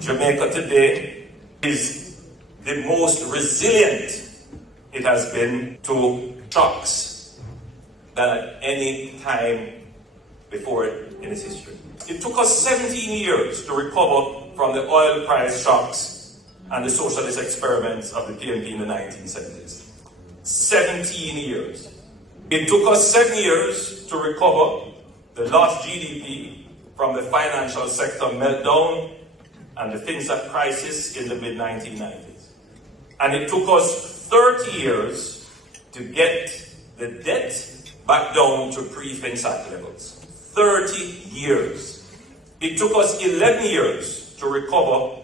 Jamaica today is the most resilient it has been to shocks than at any time before in its history. It took us 17 years to recover from the oil price shocks and the socialist experiments of the PNP in the 1970s. 17 years. It took us 7 years to recover the lost GDP from the financial sector meltdown and the FinSat crisis in the mid-1990s. And it took us 30 years to get the debt back down to pre-FinSat levels. 30 years. It took us 11 years to recover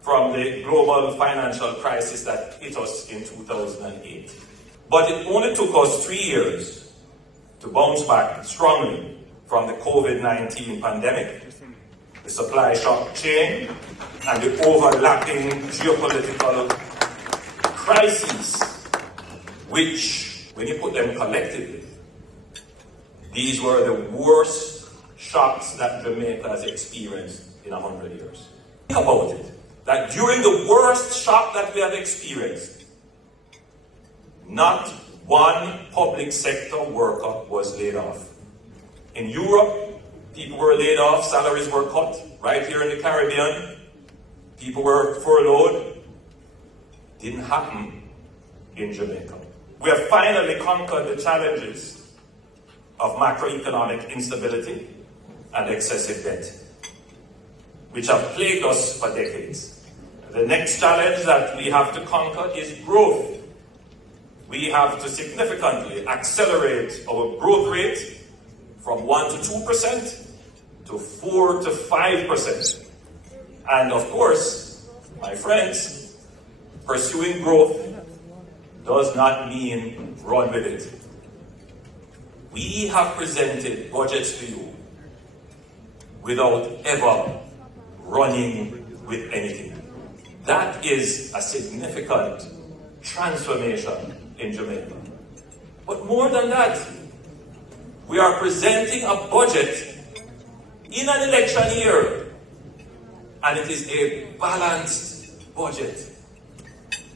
from the global financial crisis that hit us in 2008. But it only took us 3 years to bounce back strongly from the COVID-19 pandemic, the supply shock chain, and the overlapping geopolitical crises, which, when you put them collectively, these were the worst shocks that Jamaica has experienced in 100 years. Think about it, that during the worst shock that we have experienced, not one public sector worker was laid off. In Europe, people were laid off, salaries were cut. Right here in the Caribbean, people were furloughed. Didn't happen in Jamaica. We have finally conquered the challenges of macroeconomic instability and excessive debt, which have plagued us for decades. The next challenge that we have to conquer is growth. We have to significantly accelerate our growth rate from 1 to 2% to 4 to 5%. And of course, my friends, pursuing growth does not mean run with it. We have presented budgets to you without ever running with anything. That is a significant transformation in Jamaica. But more than that, we are presenting a budget in an election year, and it is a balanced budget.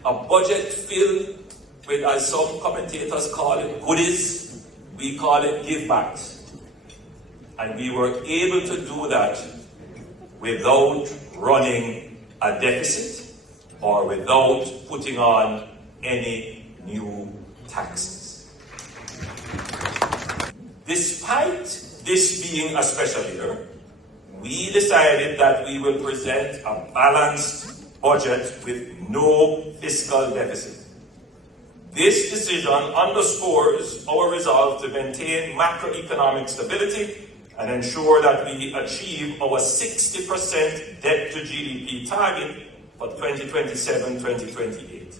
A budget filled with, as some commentators call it, goodies. We call it give-backs. And we were able to do that without running a deficit or without putting on any new taxes. Despite this being a special year, we decided that we will present a balanced budget with no fiscal deficit. This decision underscores our resolve to maintain macroeconomic stability and ensure that we achieve our 60% debt to GDP target for 2027-2028.